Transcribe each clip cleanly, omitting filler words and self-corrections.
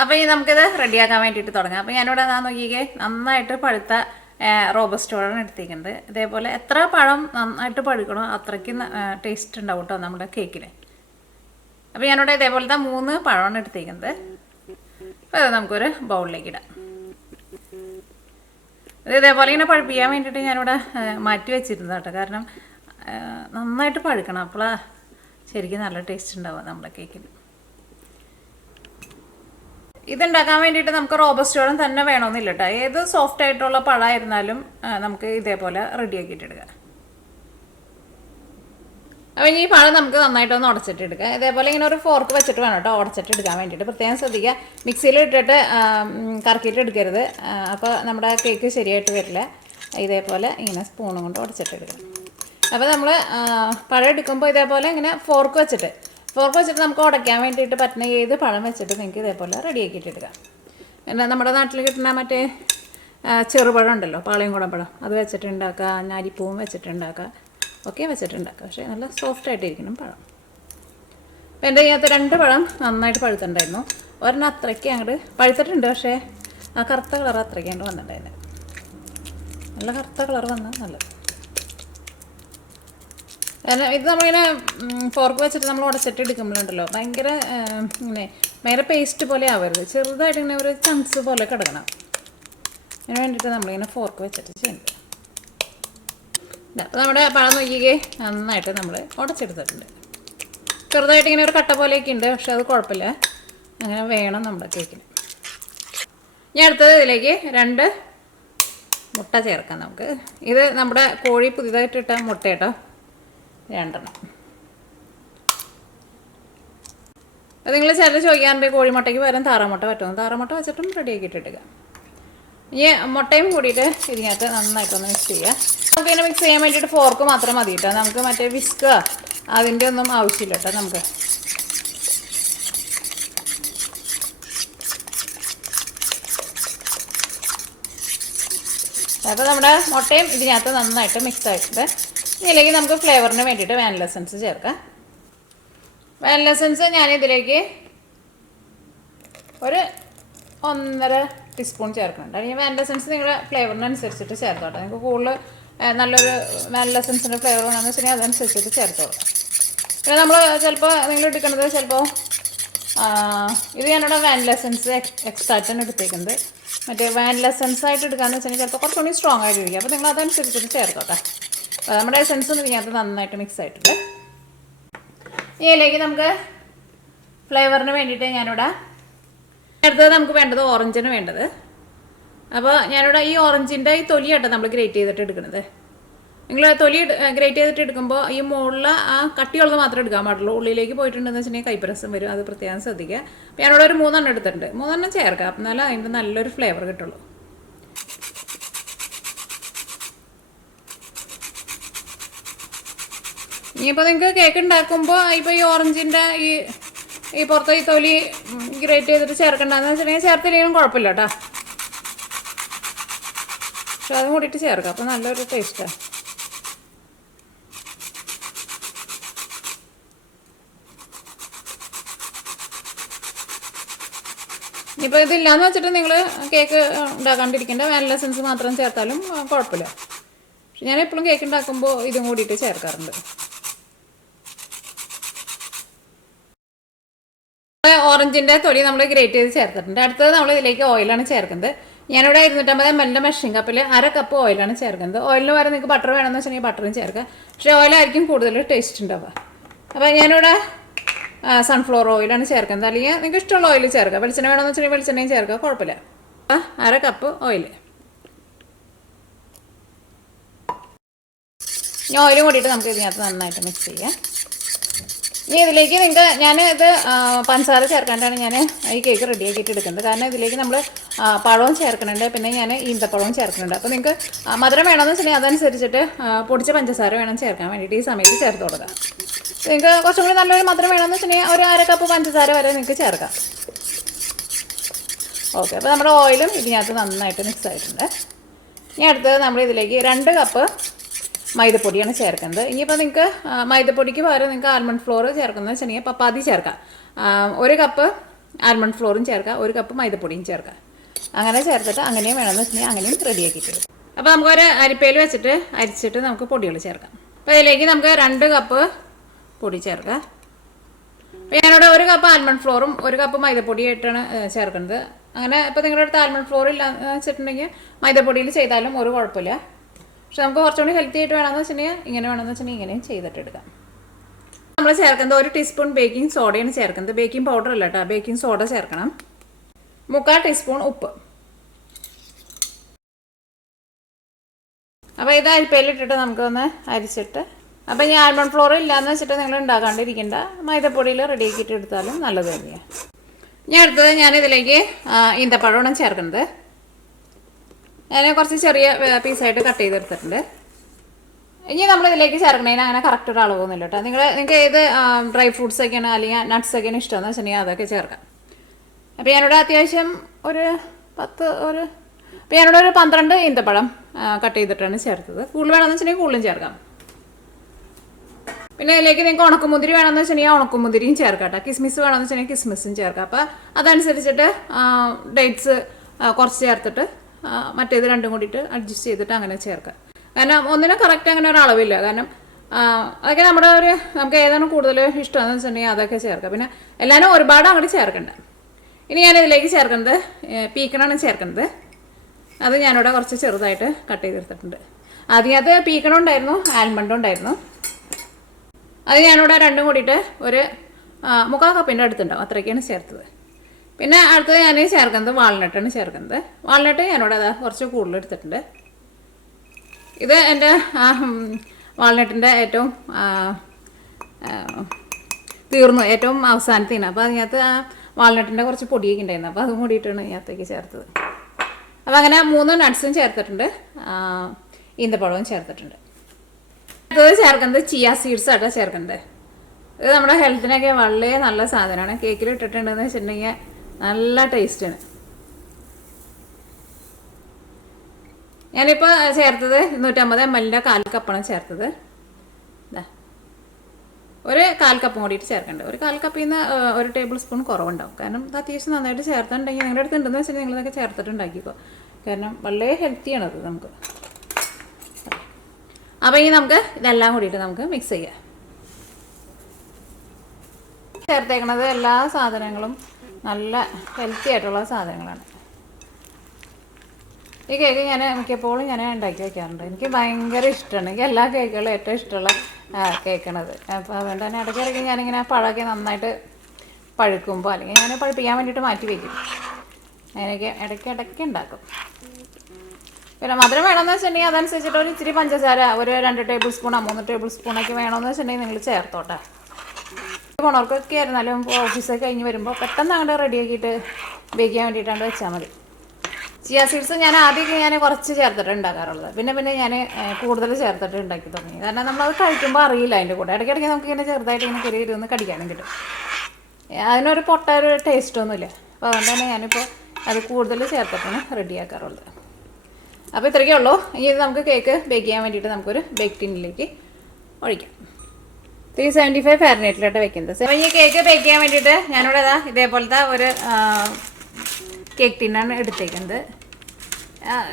അപ്പോൾ ഈ നമുക്കിത് റെഡിയാക്കാൻ വേണ്ടിയിട്ട് തുടങ്ങാം. അപ്പോൾ ഞാനിവിടെ നോക്കിക്കേ നന്നായിട്ട് പഴുത്ത റോബസ്റ്റ് പഴമാണ് എടുത്തിരിക്കുന്നത്. ഇതേപോലെ എത്ര പഴം നന്നായിട്ട് പഴുക്കണോ അത്രയ്ക്ക് ടേസ്റ്റ് ഉണ്ടാവും കേട്ടോ നമ്മുടെ കേക്കിൽ. അപ്പോൾ ഞാനിവിടെ ഇതേപോലത്തെ 3 പഴമാണ് എടുത്തിരിക്കുന്നത്. അപ്പോൾ അത് നമുക്കൊരു ബൗളിലേക്ക് ഇടാം. ഇതേപോലെ ഇങ്ങനെ പഴുപ്പിക്കാൻ വേണ്ടിയിട്ട് ഞാനിവിടെ മാറ്റി വെച്ചിരുന്നു കേട്ടോ. കാരണം നന്നായിട്ട് പഴുക്കണം, അപ്പോഴാണ് ശരിക്കും നല്ല ടേസ്റ്റ് ഉണ്ടാവുക നമ്മുടെ കേക്കിന്. ഇതുണ്ടാക്കാൻ വേണ്ടിയിട്ട് നമുക്ക് റോബസ്റ്റ് പഴം തന്നെ വേണമെന്നില്ല കേട്ടോ. ഏത് സോഫ്റ്റ് ആയിട്ടുള്ള പഴമായിരുന്നാലും നമുക്ക് ഇതേപോലെ റെഡിയാക്കിയിട്ടെടുക്കാം. അപ്പോൾ ഈ പഴം നമുക്ക് നന്നായിട്ടൊന്ന് ഉടച്ചിട്ടെടുക്കുക. ഇതേപോലെ ഇങ്ങനെ ഒരു ഫോർക്ക് വെച്ചിട്ട് വേണം കേട്ടോ ഉടച്ചിട്ടെടുക്കാൻ വേണ്ടിയിട്ട്. പ്രത്യേകം ശ്രദ്ധിക്കുക, മിക്സിയിൽ ഇട്ടിട്ട് കറക്കിയിട്ട് എടുക്കരുത്. അപ്പോൾ നമ്മുടെ കേക്ക് ശരിയായിട്ട് വരില്ല. ഇതേപോലെ ഇങ്ങനെ സ്പൂണും കൊണ്ട് ഉടച്ചിട്ടെടുക്കുക. അപ്പോൾ നമ്മൾ പഴം എടുക്കുമ്പോൾ ഇതേപോലെ ഇങ്ങനെ ഫോർക്ക് വെച്ചിട്ട് നമുക്ക് ഉടയ്ക്കാൻ വേണ്ടിയിട്ട് പറ്റുന്ന ഏത് പഴം വെച്ചിട്ട് നിങ്ങൾക്ക് ഇതേപോലെ റെഡിയാക്കിയിട്ടെടുക്കാം. പിന്നെ നമ്മുടെ നാട്ടിൽ കിട്ടുന്ന മറ്റേ ചെറുപഴം ഉണ്ടല്ലോ, പാളയംകുടം പഴം, അത് വെച്ചിട്ടുണ്ടാക്കുക. നാരിപ്പൂവും വെച്ചിട്ടുണ്ടാക്കുക, ഒക്കെ വെച്ചിട്ടുണ്ടാക്കുക. പക്ഷേ നല്ല സോഫ്റ്റായിട്ടിരിക്കണം പഴം. അപ്പോൾ എൻ്റെ ഇതിനകത്ത് 2 പഴം നന്നായിട്ട് പഴുത്തിട്ടുണ്ടായിരുന്നു. ഒരെണ്ണം അത്രയ്ക്ക് അങ്ങോട്ട് പഴുത്തിട്ടുണ്ട്, പക്ഷേ ആ കറുത്ത കളർ അത്രയ്ക്ക് അങ്ങോട്ട് വന്നിട്ടുണ്ടായിരുന്നു. നല്ല കറുത്ത കളർ വന്നാൽ നല്ലത്. ഇത് നമ്മളിങ്ങനെ ഫോർക്ക് വെച്ചിട്ട് നമ്മൾ ഉടച്ചിട്ട് എടുക്കുമ്പോഴുണ്ടല്ലോ ഭയങ്കര പേസ്റ്റ് പോലെ ആവരുത്. ചെറുതായിട്ട് ഇങ്ങനെ ഒരു ചങ്ക്സ് പോലെ കിടക്കണം. അതിന് വേണ്ടിയിട്ട് നമ്മളിങ്ങനെ ഫോർക്ക് വെച്ചിട്ട് ചെയ്യുന്നത്. അപ്പോൾ നമ്മുടെ പഴം നോക്കിക്കേ നന്നായിട്ട് നമ്മൾ ഉടച്ചെടുത്തിട്ടുണ്ട്. ചെറുതായിട്ട് ഇങ്ങനെ ഒരു കട്ട പോലെയൊക്കെ ഉണ്ട്, പക്ഷെ അത് കുഴപ്പമില്ല. അങ്ങനെ വേണം നമ്മുടെ കേക്കിന്. ഞാൻ അടുത്തത് ഇതിലേക്ക് 2 മുട്ട ചേർക്കാം നമുക്ക്. ഇത് നമ്മുടെ കോഴി പുതിയതായിട്ടിട്ട മുട്ട കേട്ടോ, 2 എണ്ണം. അത് നിങ്ങൾ ചിലർ ചോദിക്കാറുണ്ട് കോഴിമുട്ടയ്ക്ക് പകരം താറാമുട്ട പറ്റുമോ. താറാമുട്ട വെച്ചിട്ടും റെഡിയാക്കിയിട്ടിടുക. ഇനി മുട്ടയും കൂടിയിട്ട് ഇതിനകത്ത് നന്നായിട്ടൊന്ന് മിക്സ് ചെയ്യുക. നമുക്ക് ഇതിനെ മിക്സ് ചെയ്യാൻ വേണ്ടിയിട്ട് ഫോർക്ക് മാത്രം മതി കേട്ടോ. നമുക്ക് മറ്റേ വിസ്ക് അതിൻ്റെ ഒന്നും ആവശ്യമില്ല കേട്ടോ. നമുക്ക് അപ്പോൾ നമ്മുടെ മുട്ടയും ഇതിനകത്ത് നന്നായിട്ട് മിക്സ് ആയിട്ടുണ്ട്. ഇതിലേക്ക് നമുക്ക് ഫ്ലേവറിന് വേണ്ടിയിട്ട് വാനില എസൻസ് ചേർക്കാം. വാനില എസൻസ് ഞാനിതിലേക്ക് ഒരു 1.5 ടീസ്പൂൺ ചേർക്കുന്നുണ്ട്. അല്ലെങ്കിൽ വാനില എസൻസ് നിങ്ങളുടെ ഫ്ലേവറിനനുസരിച്ചിട്ട് ചേർത്തോട്ടെ. നിങ്ങൾക്ക് കൂടുതൽ നല്ലൊരു വാനില എസൻസിൻ്റെ ഫ്ലേവർ വേണമെന്ന് വെച്ചിട്ടുണ്ടെങ്കിൽ അതനുസരിച്ചിട്ട് ചേർത്തോളൂ. പിന്നെ നമ്മൾ ചിലപ്പോൾ നിങ്ങൾ എടുക്കുന്നത് ചിലപ്പോൾ ഇത് ഞാനിവിടെ വാനില എസൻസ് എക്സ്ട്രാക്റ്റാണ് എടുത്തേക്കുന്നത്. മറ്റേ വാനില എസൻസ് ആയിട്ട് എടുക്കാമെന്ന് വെച്ചിട്ടുണ്ടെങ്കിൽ ചിലപ്പോൾ കുറച്ചുകൂടി സ്ട്രോങ് ആയിട്ട് ഇരിക്കും. അപ്പോൾ നിങ്ങൾ അതനുസരിച്ചിട്ട് ചേർത്തോട്ടെ. അപ്പോൾ നമ്മുടെ എസൻസ് ഇതിനകത്ത് നന്നായിട്ട് മിക്സ് ആയിട്ടുണ്ട്. ഇതിലേക്ക് നമുക്ക് ഫ്ലേവറിന് വേണ്ടിയിട്ട് ഞാനിവിടെ അടുത്തത് നമുക്ക് വേണ്ടത് ഓറഞ്ചിന് വേണ്ടത്. അപ്പോൾ ഞാനിവിടെ ഈ ഓറഞ്ചിൻ്റെ ഈ തൊലിയാട്ടോ നമ്മൾ ഗ്രേറ്റ് ചെയ്തിട്ട് എടുക്കുന്നത്. നിങ്ങൾ തൊലി ഗ്രേറ്റ് ചെയ്തിട്ട് എടുക്കുമ്പോൾ ഈ മുകളിൽ ആ കട്ടിയുള്ളത് മാത്രമേ എടുക്കാൻ പാടുള്ളൂ. ഉള്ളിലേക്ക് പോയിട്ടുണ്ടെന്ന് വെച്ചിട്ടുണ്ടെങ്കിൽ കൈപ്പരസം വരും. അത് പ്രത്യേകം ശ്രദ്ധിക്കുക. അപ്പോൾ ഞാനിവിടെ ഒരു 3 എണ്ണം എടുത്തിട്ടുണ്ട്. 3 എണ്ണം ചേർക്കാം, അപ്പം എന്നാലും അതിൻ്റെ നല്ലൊരു ഫ്ലേവർ കിട്ടുള്ളൂ. ഇനിയിപ്പോൾ നിങ്ങൾക്ക് കേക്ക് ഉണ്ടാക്കുമ്പോൾ ഇപ്പോൾ ഈ ഓറഞ്ചിൻ്റെ ഈ പുറത്ത് ഈ തൊലി ഗ്രേറ്റ് ചെയ്തിട്ട് ചേർക്കണ്ടെന്ന് വെച്ചിട്ടുണ്ടെങ്കിൽ ചേർത്തില്ലെങ്കിലും കുഴപ്പമില്ല കേട്ടോ. പക്ഷെ അതും കൂടിയിട്ട് ചേർക്കാം, അപ്പോൾ നല്ലൊരു ടേസ്റ്റാണ്. ഇപ്പോൾ ഇതില്ലാന്ന് വെച്ചിട്ട് നിങ്ങൾ കേക്ക് ഉണ്ടാക്കാണ്ടിരിക്കേണ്ട, വാനില എസൻസ് മാത്രം ചേർത്താലും കുഴപ്പമില്ല. പക്ഷെ ഞാൻ എപ്പോഴും കേക്ക് ഉണ്ടാക്കുമ്പോൾ ഇതും കൂടിയിട്ട് ചേർക്കാറുണ്ട്. ഓറഞ്ചിൻ്റെ തൊലി നമ്മൾ ഗ്രേറ്റ് ചെയ്ത് ചേർത്തിട്ടുണ്ട്. അടുത്തത് നമ്മൾ ഇതിലേക്ക് ഓയിലാണ് ചേർക്കുന്നത്. ഞാനിവിടെ 250 ml മെഷറിംഗ് കപ്പിൽ 1/2 കപ്പ് ഓയിലാണ് ചേർക്കുന്നത്. ഓയിലിന് വരെ നിങ്ങൾക്ക് ബട്ടർ വേണമെന്ന് വെച്ചിട്ടുണ്ടെങ്കിൽ ബട്ടറും ചേർക്കുക. പക്ഷേ ഓയിലായിരിക്കും കൂടുതൽ ടേസ്റ്റ് ഉണ്ടാവുക. അപ്പോൾ ഞാനിവിടെ സൺഫ്ലവർ ഓയിലാണ് ചേർക്കുന്നത്. അല്ലെങ്കിൽ നിങ്ങൾക്ക് ഇഷ്ടമുള്ള ഓയിൽ ചേർക്കുക. വെളിച്ചെണ്ണ വേണമെന്ന് വെച്ചിട്ടുണ്ടെങ്കിൽ വെളിച്ചെണ്ണയും ചേർക്കുക, കുഴപ്പമില്ല. 1/2 കപ്പ് ഓയിൽ. ഇനി ഓയിലും കൂടിയിട്ട് നമുക്ക് ഇതിനകത്ത് നന്നായിട്ട് മിക്സ് ചെയ്യാം. ഇനി ഇതിലേക്ക് ഞാനിത് പഞ്ചസാര ചേർക്കാണ്ടാണ് ഞാൻ ഈ കേക്ക് റെഡിയാക്കിയിട്ട് എടുക്കുന്നത്. കാരണം ഇതിലേക്ക് നമ്മൾ പഴവും ചേർക്കുന്നുണ്ട്, പിന്നെ ഞാൻ ഈന്തപ്പഴവും ചേർക്കുന്നുണ്ട്. അപ്പോൾ നിങ്ങൾക്ക് മധുരം വേണമെന്ന് വെച്ചിട്ടുണ്ടെങ്കിൽ അതനുസരിച്ചിട്ട് പൊടിച്ച പഞ്ചസാര വേണം ചേർക്കാൻ വേണ്ടിയിട്ട് ഈ സമയത്ത് ചേർത്ത് കൊടുക്കുക. നിങ്ങൾക്ക് കുറച്ചും കൂടി നല്ലൊരു മധുരം വേണമെന്ന് വെച്ചിട്ടുണ്ടെങ്കിൽ ഒരു 1/2 കപ്പ് പഞ്ചസാര വരെ നിങ്ങൾക്ക് ചേർക്കാം. ഓക്കെ, അപ്പോൾ നമ്മുടെ ഓയിലും ഇതിനകത്ത് നന്നായിട്ട് മിക്സ് ആയിട്ടുണ്ട്. ഇനി അടുത്തത് നമ്മൾ ഇതിലേക്ക് 2 കപ്പ് മൈദപ്പൊടിയാണ് ചേർക്കുന്നത്. ഇനിയിപ്പോൾ നിങ്ങൾക്ക് മൈദപ്പൊടിക്ക് പകരം നിങ്ങൾക്ക് ആൽമണ്ട് ഫ്ലോർ ചേർക്കുന്നത് വെച്ചിട്ടുണ്ടെങ്കിൽ പപ്പാതി ചേർക്കാം. 1 കപ്പ് ആൽമണ്ട് ഫ്ലോറും ചേർക്കുക, 1 കപ്പ് മൈദപ്പൊടിയും ചേർക്കുക. അങ്ങനെ ചേർത്തിട്ട് അങ്ങനെയും വേണമെന്ന് വെച്ചിട്ടുണ്ടെങ്കിൽ അങ്ങനെയും റെഡിയാക്കിയിട്ട്. അപ്പോൾ നമുക്കൊരു അരിപ്പയിൽ വെച്ചിട്ട് അരിച്ചിട്ട് നമുക്ക് പൊടികൾ ചേർക്കാം. അപ്പോൾ ഇതിലേക്ക് നമുക്ക് 2 കപ്പ് പൊടി ചേർക്കാം. അപ്പോൾ ഞാനിവിടെ 1 കപ്പ് ആൽമണ്ട് ഫ്ലോറും 1 കപ്പ് മൈദപ്പൊടിയായിട്ടാണ് ചേർക്കുന്നത്. അങ്ങനെ ഇപ്പോൾ നിങ്ങളുടെ അടുത്ത് ആൽമണ്ട് ഫ്ലോർ ഇല്ല വെച്ചിട്ടുണ്ടെങ്കിൽ മൈദപ്പൊടിയിൽ ചെയ്താലും ഒരു കുഴപ്പമില്ല. പക്ഷെ നമുക്ക് കുറച്ചുകൂടി ഹെൽത്തി ആയിട്ട് വേണമെന്ന് വെച്ചിട്ടുണ്ടെങ്കിൽ ഇങ്ങനെ വേണമെന്ന് വെച്ചിട്ടുണ്ടെങ്കിൽ ഇങ്ങനെയും ചെയ്തിട്ടെടുക്കാം. നമ്മൾ ചേർക്കുന്നത് 1 ടീസ്പൂൺ ബേക്കിംഗ് സോഡയാണ് ചേർക്കുന്നത്. ബേക്കിംഗ് പൗഡർ അല്ല കേട്ടോ, ബേക്കിംഗ് സോഡ ചേർക്കണം. 3/4 ടീസ്പൂൺ ഉപ്പ്. അപ്പോൾ ഇത് അരിപ്പയിലിട്ടിട്ട് നമുക്കൊന്ന് അരിച്ചിട്ട്, അപ്പോൾ ഇനി ആൽമണ്ട് ഫ്ലോർ ഇല്ലയെന്ന് വെച്ചിട്ട് നിങ്ങൾ ഉണ്ടാക്കാണ്ടിരിക്കേണ്ട, മൈദപ്പൊടിയിൽ റെഡിയാക്കിയിട്ട് എടുത്താലും നല്ലത് തന്നെയാണ്. അടുത്തത് ഞാനിതിലേക്ക് ഈന്തപ്പഴമാണ് ചേർക്കുന്നത്. ഞാൻ കുറച്ച് ചെറിയ പീസായിട്ട് കട്ട് ചെയ്തെടുത്തിട്ടുണ്ട്. ഇനി നമ്മളിതിലേക്ക് ചേർക്കണതിന് അങ്ങനെ കറക്റ്റ് ഒരു അളവൊന്നുമില്ല കേട്ടോ. നിങ്ങൾക്ക് ഏത് ഡ്രൈ ഫ്രൂട്ട്സ് ഒക്കെയാണ് അല്ലെങ്കിൽ നട്ട്സ് ഒക്കെയാണ് ഇഷ്ടമെന്ന് വെച്ചിട്ടുണ്ടെങ്കിൽ അതൊക്കെ ചേർക്കാം. അപ്പോൾ ഞാനിവിടെ അത്യാവശ്യം ഒരു 12 ഈന്തപ്പഴം കട്ട് ചെയ്തിട്ടാണ് ചേർത്തത്. കൂടുതൽ വേണമെന്ന് വെച്ചിട്ടുണ്ടെങ്കിൽ കൂടുതലും ചേർക്കാം. പിന്നെ ഇതിലേക്ക് നിങ്ങൾക്ക് ഉണക്കമുന്തിരി വേണമെന്ന് വെച്ചിട്ടുണ്ടെങ്കിൽ ഉണക്കമുന്തിരിയും ചേർക്കാം കേട്ടോ. കിസ്മിസ് വേണമെന്ന് വെച്ചിട്ടുണ്ടെങ്കിൽ കിസ്മിസും ചേർക്കാം. അപ്പോൾ അതനുസരിച്ചിട്ട് ഡേറ്റ്സ് കുറച്ച് ചേർത്തിട്ട് മറ്റേത് രണ്ടും കൂടിയിട്ട് അഡ്ജസ്റ്റ് ചെയ്തിട്ട് അങ്ങനെ ചേർക്കാം. കാരണം ഒന്നിനും കറക്റ്റ് അങ്ങനെ ഒരു അളവില്ല. കാരണം അതൊക്കെ നമുക്ക് ഏതാണ് കൂടുതൽ ഇഷ്ടമെന്ന് വെച്ചിട്ടുണ്ടെങ്കിൽ അതൊക്കെ ചേർക്കാം. പിന്നെ എല്ലാവരും ഒരുപാട് അങ്ങോട്ട് ചേർക്കണ്ട. ഇനി ഞാനിതിലേക്ക് ചേർക്കുന്നത് പീക്കണാണ് ചേർക്കുന്നത്. അത് ഞാനിവിടെ കുറച്ച് ചെറുതായിട്ട് കട്ട് ചെയ്തെടുത്തിട്ടുണ്ട്. അതിനകത്ത് പീക്കണം ഉണ്ടായിരുന്നു, ആൽമണ്ടും ഉണ്ടായിരുന്നു. അത് ഞാനിവിടെ രണ്ടും കൂടിയിട്ട് ഒരു 3/4 കപ്പിൻ്റെ അടുത്തുണ്ടാവും, അത്രയ്ക്കാണ് ചേർത്തത്. പിന്നെ അടുത്തത് ഞാൻ ചേർക്കുന്നത് വാൾനട്ടാണ് ചേർക്കുന്നത്. വാൾനട്ട് ഞാനിവിടെ കുറച്ച് കൂടുതൽ എടുത്തിട്ടുണ്ട്. ഇത് എൻ്റെ വാൾനട്ടിൻ്റെ ഏറ്റവും തീർന്നു, ഏറ്റവും അവസാനത്തേന്. അപ്പോൾ അതിനകത്ത് വാൾനട്ടിൻ്റെ കുറച്ച് പൊടിയൊക്കെ ഉണ്ടായിരുന്നു. അപ്പോൾ അതും കൂടിയിട്ടാണ് ഇതിനകത്തേക്ക് ചേർത്തത്. അപ്പോൾ അങ്ങനെ 3 നട്ട്സും ചേർത്തിട്ടുണ്ട്, ഈന്തപ്പഴവും ചേർത്തിട്ടുണ്ട്. അടുത്തത് ചേർക്കുന്നത് ചിയ സീഡ്സ് ആട്ടോ ചേർക്കുന്നത്. ഇത് നമ്മുടെ ഹെൽത്തിനൊക്കെ വളരെ നല്ല സാധനമാണ്. കേക്കിൽ ഇട്ടിട്ടുണ്ടെന്ന് വെച്ചിട്ടുണ്ടെങ്കിൽ നല്ല ടേസ്റ്റാണ്. ഞാനിപ്പോൾ ചേർത്തത് 250 ml 1/4 കപ്പാണ് ചേർത്തത്. ഒരു 1/4 കപ്പും കൂടിയിട്ട് ചേർക്കേണ്ടത്. ഒരു 1/4 കപ്പിൽ നിന്ന് 1 ടേബിൾ സ്പൂൺ കുറവുണ്ടാവും. കാരണം ഇത് അത്യാവശ്യം നന്നായിട്ട് ചേർത്തിട്ടുണ്ടെങ്കിൽ നിങ്ങളുടെ അടുത്ത് ഉണ്ടെന്ന് വെച്ചിട്ടുണ്ടെങ്കിൽ നിങ്ങളിതൊക്കെ ചേർത്തിട്ടുണ്ടാക്കിക്കോ. കാരണം വളരെ ഹെൽത്തിയാണത് നമുക്ക്. അപ്പോൾ ഇനി നമുക്ക് ഇതെല്ലാം കൂടിയിട്ട് നമുക്ക് മിക്സ് ചെയ്യാം. ചേർത്തേക്കണത് എല്ലാ സാധനങ്ങളും നല്ല ഹെൽത്തി ആയിട്ടുള്ള സാധനങ്ങളാണ്. ഈ കേക്ക് ഞാൻ മിക്കപ്പോഴും ഞാൻ ഉണ്ടാക്കി വയ്ക്കാറുണ്ട്. എനിക്ക് ഭയങ്കര ഇഷ്ടമാണ്. എനിക്ക് എല്ലാ കേക്കുകളും ഏറ്റവും ഇഷ്ടമുള്ള കേൾക്കണത്. അപ്പോൾ അതുകൊണ്ട് തന്നെ ഇടയ്ക്കിടയ്ക്ക് ഞാനിങ്ങനെ പഴമൊക്കെ നന്നായിട്ട് പഴുക്കുമ്പോൾ അല്ലെങ്കിൽ ഞാൻ പഴുപ്പിക്കാൻ വേണ്ടിയിട്ട് മാറ്റി വയ്ക്കും. അങ്ങനെയൊക്കെ ഇടയ്ക്കിടയ്ക്ക് ഉണ്ടാക്കും. പിന്നെ മധുരം വേണമെന്ന് വെച്ചിട്ടുണ്ടെങ്കിൽ അതനുസരിച്ചിട്ട് ഒരു ഇച്ചിരി പഞ്ചസാര ഒരു 2 ടേബിൾ സ്പൂണോ 3 ടേബിൾ സ്പൂണൊക്കെ വേണമെന്ന് വെച്ചിട്ടുണ്ടെങ്കിൽ നിങ്ങൾ ചേർത്തോട്ടെ. പോണവർക്കൊക്കെ ആയിരുന്നാലും ഓഫീസൊക്കെ കഴിഞ്ഞ് വരുമ്പോൾ പെട്ടെന്ന് അങ്ങോട്ട് റെഡിയാക്കിയിട്ട് ബേക്ക് ചെയ്യാൻ വേണ്ടിയിട്ടാണ് വെച്ചാൽ മതി. ചിയ സീഡ്സ് ഞാൻ ആദ്യമൊക്കെ ഞാൻ കുറച്ച് ചേർത്തിട്ട് ഉണ്ടാക്കാറുള്ളത്. പിന്നെ ഞാൻ കൂടുതൽ ചേർത്തിട്ട് ഉണ്ടാക്കി തുടങ്ങി. കാരണം നമ്മളത് കഴിക്കുമ്പോൾ അറിയില്ല അതിൻ്റെ കൂടെ. ഇടയ്ക്കിടയ്ക്ക് നമുക്കിങ്ങനെ ചെറുതായിട്ട് ഇങ്ങനെ കയറി ഇരുന്ന് കടിക്കാനും കിട്ടും. അതിനൊരു ഒരു ടേസ്റ്റൊന്നുമില്ല. അപ്പോൾ അതുകൊണ്ട് തന്നെ ഞാനിപ്പോൾ അത് കൂടുതൽ ചേർത്തിട്ടാണ് റെഡിയാക്കാറുള്ളത്. അപ്പോൾ ഇത്രയൊക്കെ ഉള്ളൂ. ഇനി ഇത് നമുക്ക് കേക്ക് ബേക്ക് ചെയ്യാൻ വേണ്ടിയിട്ട് നമുക്കൊരു ബേക്ക് ടിന്നിലേക്ക് ഒഴിക്കാം. 375 ഫാരനൈറ്റിലോട്ട് വെക്കുന്നത്. അപ്പോൾ ഈ കേക്ക് ബേക്ക് ചെയ്യാൻ വേണ്ടിയിട്ട് ഞാനിവിടെ ഇതേപോലത്തെ ഒരു കേക്ക് ടിന്നാണ് എടുത്തേക്കുന്നത്.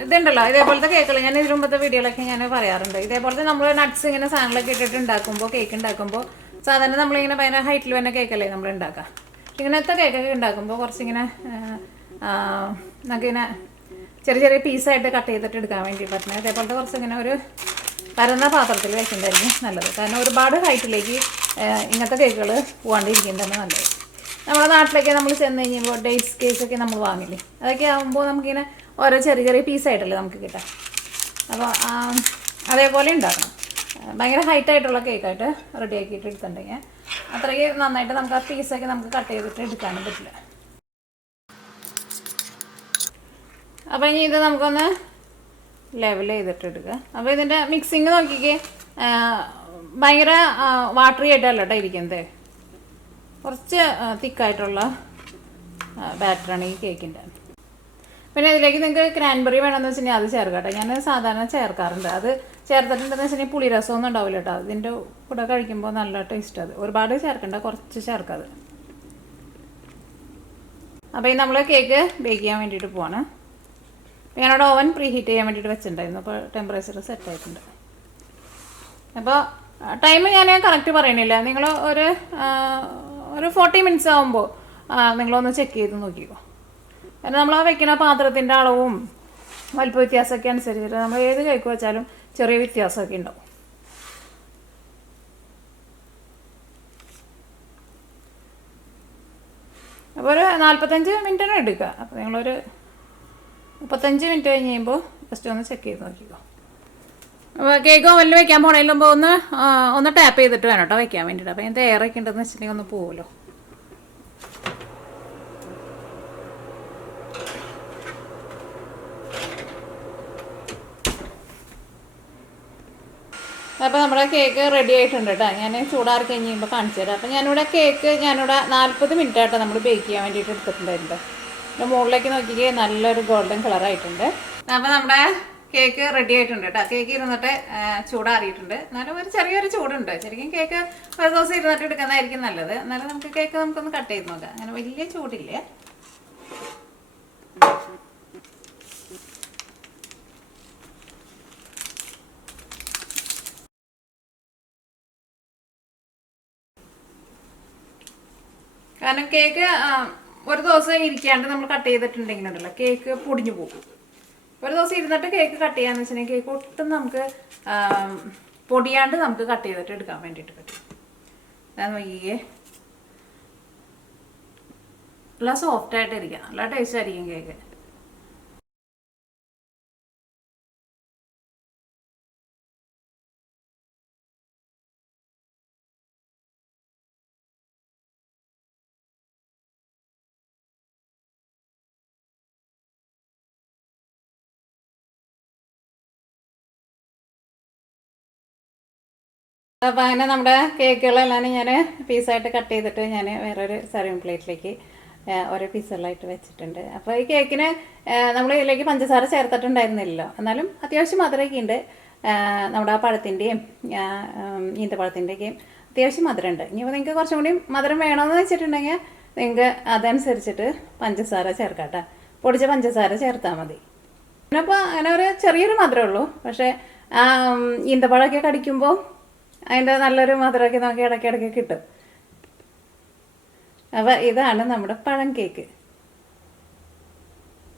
ഇതുണ്ടല്ലോ ഇതേപോലത്തെ കേക്കുകൾ ഞാൻ ഇതിന് മുമ്പത്തെ വീഡിയോയിലൊക്കെ ഞാൻ പറയാറുണ്ട്. ഇതേപോലത്തെ നമ്മൾ നട്ട്സ് ഇങ്ങനെ സാധനങ്ങളൊക്കെ ഇട്ടിട്ട് ഉണ്ടാക്കുമ്പോൾ കേക്ക് ഉണ്ടാക്കുമ്പോൾ സാധാരണ നമ്മളിങ്ങനെ ഭയങ്കര ഹൈറ്റിൽ തന്നെ കേക്കല്ലേ നമ്മൾ ഉണ്ടാക്കുക. ഇങ്ങനത്തെ കേക്കൊക്കെ ഉണ്ടാക്കുമ്പോൾ കുറച്ചിങ്ങനെ നമുക്കിങ്ങനെ ചെറിയ ചെറിയ പീസായിട്ട് കട്ട് ചെയ്തിട്ട് എടുക്കാൻ വേണ്ടി പറ്റുന്നത്. അതേപോലത്തെ കുറച്ചിങ്ങനെ ഒരു പരന്ന പാത്രത്തിൽ വെക്കുന്നതായിരിക്കും നല്ലത്. കാരണം ഒരുപാട് ഹൈറ്റിലേക്ക് ഇങ്ങനത്തെ കേക്കുകൾ പോകാണ്ടിരിക്കുന്നതാണ് നല്ലത്. നമ്മുടെ നാട്ടിലൊക്കെ നമ്മൾ ചെന്ന് കഴിഞ്ഞപ്പോൾ ഡേറ്റ്സ് കേക്കൊക്കെ നമ്മൾ വാങ്ങില്ലേ, അതൊക്കെ ആകുമ്പോൾ നമുക്കിങ്ങനെ ഓരോ ചെറിയ ചെറിയ പീസായിട്ടല്ലേ നമുക്ക് കിട്ടാം. അപ്പോൾ അതേപോലെ ഉണ്ടാക്കണം. ഭയങ്കര ഹൈറ്റായിട്ടുള്ള കേക്കായിട്ട് റെഡിയാക്കിയിട്ട് എടുത്തിട്ടുണ്ടെങ്കിൽ അത്രയ്ക്ക് നന്നായിട്ട് നമുക്ക് ആ പീസൊക്കെ നമുക്ക് കട്ട് ചെയ്തിട്ട് എടുക്കാനും പറ്റില്ല. അപ്പോൾ ഇനി ഇത് നമുക്കൊന്ന് ലെവൽ ചെയ്തിട്ട് എടുക്കുക. അപ്പോൾ ഇതിൻ്റെ മിക്സിങ് നോക്കിക്കേ, ഭയങ്കര വാട്ടറി ആയിട്ടല്ല കേട്ടോ ഇരിക്കുന്നത്. കുറച്ച് തിക്കായിട്ടുള്ള ബാറ്ററാണ് ഈ കേക്കിൻ്റെ. പിന്നെ ഇതിലേക്ക് നിങ്ങൾക്ക് ക്രാൻബെറി വേണമെന്ന് വെച്ചിട്ടുണ്ടെങ്കിൽ അത് ചേർക്കട്ടെ. ഞാൻ സാധാരണ ചേർക്കാറുണ്ട്. അത് ചേർത്തിട്ടുണ്ടെന്ന് വെച്ചിട്ടുണ്ടെങ്കിൽ പുളിരസമൊന്നും ഉണ്ടാവില്ല കേട്ടോ. അതിൻ്റെ കൂടെ കഴിക്കുമ്പോൾ നല്ല ടേസ്റ്റ്. അത് ഒരുപാട് ചേർക്കണ്ട, കുറച്ച് ചേർക്കാത്. അപ്പോൾ ഈ നമ്മൾ കേക്ക് ബേക്ക് ചെയ്യാൻ വേണ്ടിയിട്ട് പോവാണ്. ഞാനവിടെ ഓവൻ പ്രീ ഹീറ്റ് ചെയ്യാൻ വേണ്ടിയിട്ട് വെച്ചിട്ടുണ്ടായിരുന്നു. അപ്പോൾ ടെമ്പറേച്ചർ സെറ്റ് ആയിട്ടുണ്ട്. അപ്പോൾ ടൈം ഞാൻ കറക്റ്റ് പറയണില്ല. നിങ്ങൾ ഒരു 40 മിനിറ്റ്സ് ആകുമ്പോൾ നിങ്ങളൊന്ന് ചെക്ക് ചെയ്ത് നോക്കിക്കോ. കാരണം നമ്മൾ ആ വെക്കുന്ന പാത്രത്തിൻ്റെ അളവും വലിപ്പ വ്യത്യാസമൊക്കെ അനുസരിച്ചിട്ട് നമ്മൾ ഏത് കേക്ക് വെച്ചാലും ചെറിയ വ്യത്യാസമൊക്കെ ഉണ്ടാവും. അപ്പോൾ ഒരു 45 മിനിറ്റിന് എടുക്കുക. അപ്പോൾ നിങ്ങളൊരു 35 മിനിറ്റ് കഴിഞ്ഞ് കഴിയുമ്പോൾ ജസ്റ്റ് ഒന്ന് ചെക്ക് ചെയ്ത് നോക്കിക്കോ. അപ്പോൾ കേക്ക് ഓവനിൽ വെക്കാൻ പോണതിന് മുമ്പ് ഒന്ന് ടാപ്പ് ചെയ്തിട്ട് വേണം കേട്ടോ വെക്കാൻ വേണ്ടിയിട്ട്. അപ്പോൾ ഇതിൻ്റെ എയറൊക്കെ ഉണ്ടെന്ന് വെച്ചിട്ടുണ്ടെങ്കിൽ ഒന്ന് പോകുമല്ലോ. അപ്പോൾ നമ്മുടെ കേക്ക് റെഡി ആയിട്ടുണ്ട് കേട്ടോ. ഞാൻ ചൂടാറി കഴിഞ്ഞ് കഴിയുമ്പോൾ കാണിച്ചു തരാം. അപ്പോൾ ഞാനിവിടെ 40 മിനിറ്റ് ആയിട്ട് നമ്മൾ ബേക്ക് ചെയ്യാൻ വേണ്ടിയിട്ട് എടുത്തിട്ടുണ്ടായിരുന്നു. പിന്നെ മുകളിലേക്ക് നോക്കിക്കേ നല്ലൊരു ഗോൾഡൻ കളറായിട്ടുണ്ട്. അപ്പോൾ നമ്മുടെ കേക്ക് റെഡി ആയിട്ടുണ്ട് കേട്ടോ. കേക്ക് ഇരുന്നിട്ട് ചൂടാറിയിട്ടുണ്ട്. എന്നാലും ഒരു ചെറിയൊരു ചൂടുണ്ട്. ശരിക്കും കേക്ക് ഒരു ദിവസം ഇരുന്നിട്ട് എടുക്കുന്നതായിരിക്കും നല്ലത്. എന്നാലും നമുക്കൊന്ന് കട്ട് ചെയ്ത് നോക്കാം. അങ്ങനെ വലിയ ചൂടില്ല. കാരണം കേക്ക് ഒരു ദിവസം ഇരിക്കാണ്ട് നമ്മൾ കട്ട് ചെയ്തിട്ടുണ്ടെങ്കിലുണ്ടല്ലോ കേക്ക് പൊടിഞ്ഞു പോകും. ഒരു ദിവസം ഇരുന്നിട്ട് കേക്ക് കട്ട് ചെയ്യാന്ന് വെച്ചിട്ടുണ്ടെങ്കിൽ കേക്ക് ഒട്ടും നമുക്ക് പൊടിയാണ്ട് നമുക്ക് കട്ട് ചെയ്തിട്ട് എടുക്കാൻ വേണ്ടിയിട്ട് പറ്റും. ഞാൻ നോക്കിയേ നല്ല സോഫ്റ്റായിട്ടിരിക്കാം, നല്ല ടേസ്റ്റ് ആയിരിക്കും കേക്ക്. അപ്പോൾ അങ്ങനെ നമ്മുടെ കേക്കുകളെല്ലാം ഞാൻ പീസായിട്ട് കട്ട് ചെയ്തിട്ട് ഞാൻ വേറൊരു സർവിങ് പ്ലേറ്റിലേക്ക് ഓരോ പീസുകളായിട്ട് വെച്ചിട്ടുണ്ട്. അപ്പോൾ ഈ കേക്കിന് നമ്മൾ ഇതിലേക്ക് പഞ്ചസാര ചേർത്തിട്ടുണ്ടായിരുന്നില്ലല്ലോ. എന്നാലും അത്യാവശ്യം മധുരമൊക്കെ ഉണ്ട്. നമ്മുടെ ആ പഴത്തിൻ്റെയും ഈന്തപ്പഴത്തിൻ്റെയൊക്കെയും അത്യാവശ്യം മധുരമുണ്ട്. ഇനിയിപ്പോൾ നിങ്ങൾക്ക് കുറച്ചും കൂടി മധുരം വേണമെന്ന് വെച്ചിട്ടുണ്ടെങ്കിൽ നിങ്ങൾക്ക് അതനുസരിച്ചിട്ട് പഞ്ചസാര ചേർക്കാം കേട്ടോ. പൊടിച്ച പഞ്ചസാര ചേർത്താൽ മതി. പിന്നപ്പോൾ അങ്ങനെ ഒരു ചെറിയൊരു മധുരമേ ഉള്ളൂ. പക്ഷേ ഈന്തപ്പഴമൊക്കെ കടിക്കുമ്പോൾ അതിൻ്റെ നല്ലൊരു മധുരമൊക്കെ നമുക്ക് ഇടയ്ക്കിടയ്ക്ക് കിട്ടും. അപ്പോൾ ഇതാണ് നമ്മുടെ പഴം കേക്ക്.